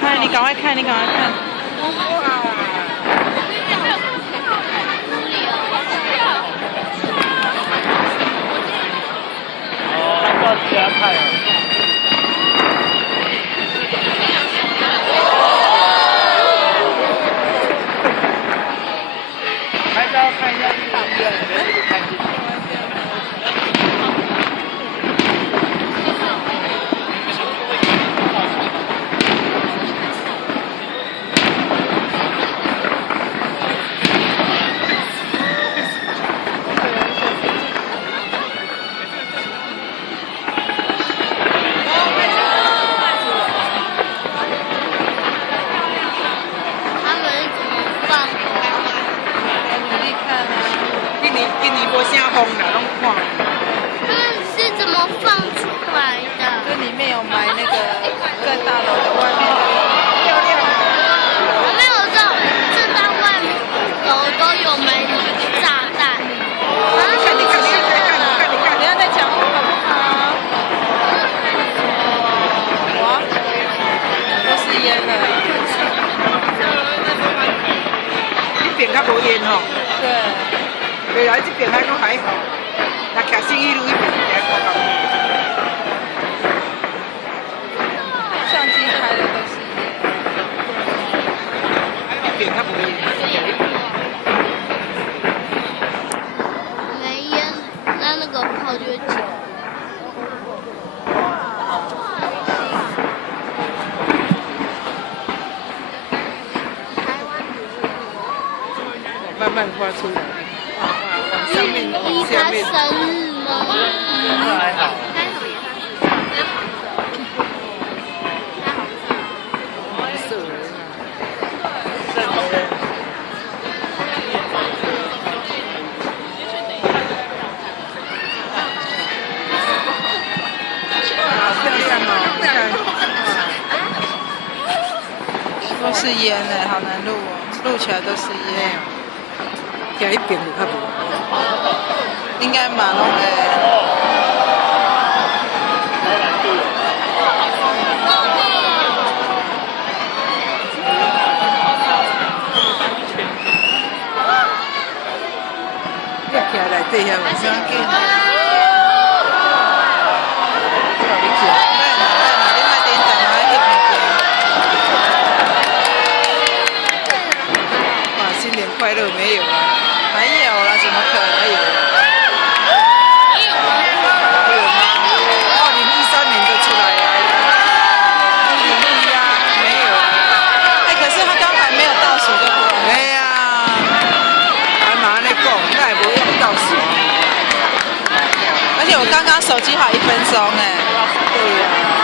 快，你赶快看，你赶快看。看到其他菜啊。拍照看一下大医院，看进去。印尼无啥风啦，拢看。他们是怎么放出来的？这里面有埋那个在大楼的外面都有，漂亮啊！我没有正大外楼都有埋炸弹。看你看，等一下再讲好不好？哇，都是烟了。这边较无烟吼。对。未来这边还佫还好，那徛新一路那边还好搞。相机拍的都是一边较无烟。没烟，那个炮就会起。慢慢画出来。上面依他生日吗？还好。都是烟哎，好难录哦，录起来都是烟。加一边就较无。应该嘛拢会。你徛内底遐有啥紧？新年快乐没有啊？没有啦，怎么可能有？有吗？2013年就出来了。2021没有啊？哎，可是他刚才没有倒数就过了。没呀，还嘛在讲，那也不用倒数。而且我刚刚手机还1分钟哎。对呀。